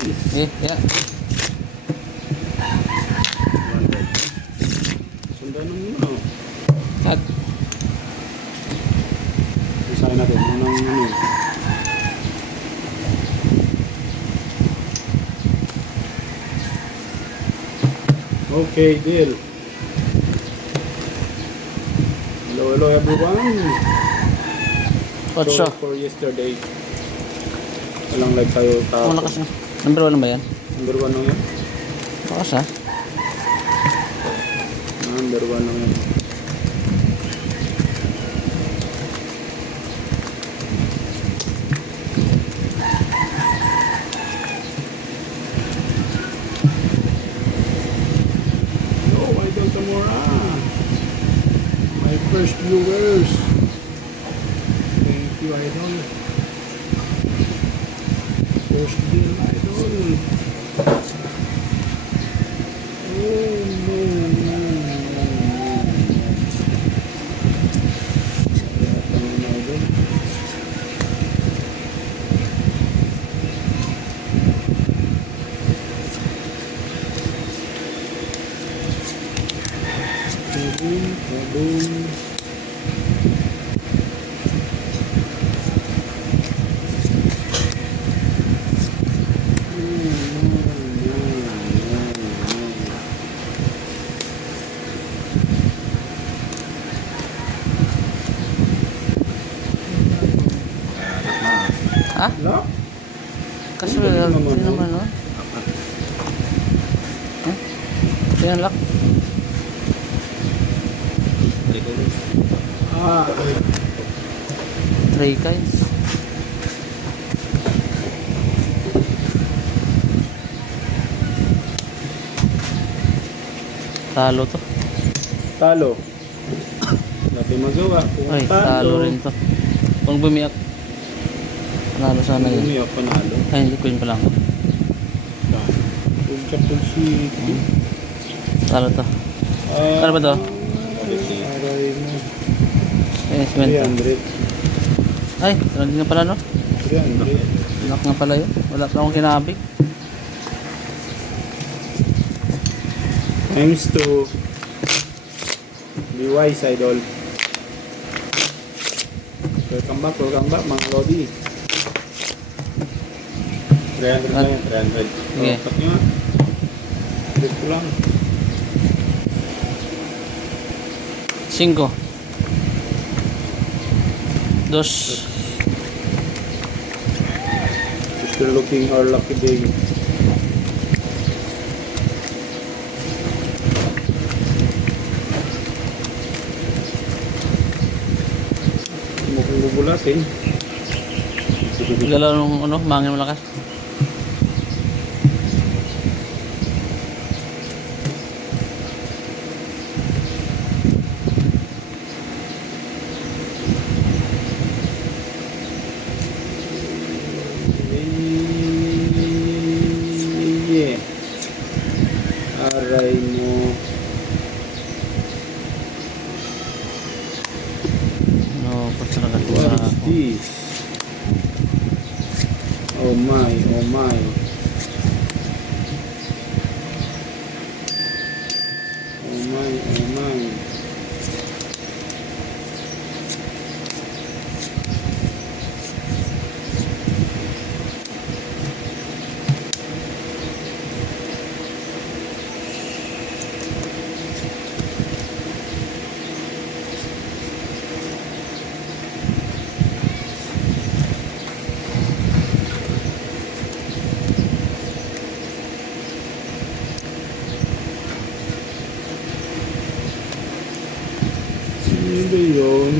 Yeah. Sundan mo muna. At Isahin natin. Unang ano. Okay, deal. Hello everyone. what's Sorry up? for yesterday. Walang live tayo Ang lakas na. Number 1 ba yan? Number 1 lang yan. Lakas ha? Number 1 lang yan. Yo, Idol Zamora. My first viewers. Thank you, Idol. First deal, Idol. Oh, no. Idol. Kaboom. Ha? Lock? Kasi Ano ba hindi naman, naman no? Ha? Yan lock. Ah, 3 kinds. Talo to. talo. Dati magawa. Kung Ay, talo rin to. Kung bumiyak. Panalo sana yun. Umiyak panalo. Ay, hindi ko yun pala. Kung Chapel City. Talo to. Ano ba to? Aray mo. Eh, cement. 300. Ay, hindi nga pala no? 300. Lock nga pala yun. Wala pa akong kinabig. Times 2. Be wise, Idol. Welcome back, mga Lodi. 300 lang yan, 300. Sige. Cut nyo nga. Click ko lang. 5. 2. Still looking our lucky day. Mukhang bubulatin. Galaw nung ano, mangin malakas. Yeah. Aray mo. No, pas talaga. What is this? Oh my, oh my. Oh my, oh my. Ano ba yun?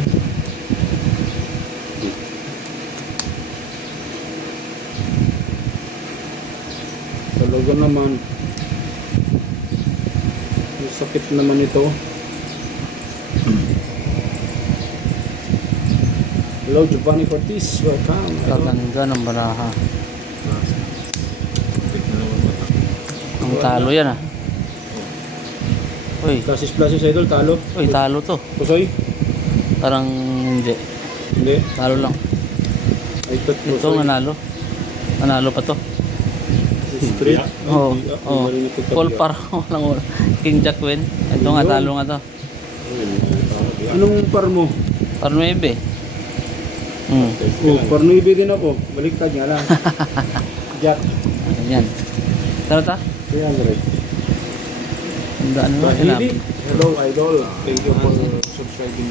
Talaga naman. Ang sakit naman ito. Hello, Giovanni Cortez. Welcome. Kaganda ng baraha. Ang talo yan ah. Uy, Flashes, idol. Talo. uy, talo to. Pusoy? Parang hindi. Hindi. Talo lang. Ay, tot Ito, pusoy. nanalo. Nanalo pa to. Street. Oo. Ay, Oh, marinig ko Paul tabi. par. Walang wala. King Jack Win. Ito nga, talo nga to. Anong par mo? Par 9. Oh, par 9 din ako. Baliktad nga lang. Jack. Ganyan. Tara ta? 300. Tandaan mo sila. Hello, idol. Thank you for subscribing.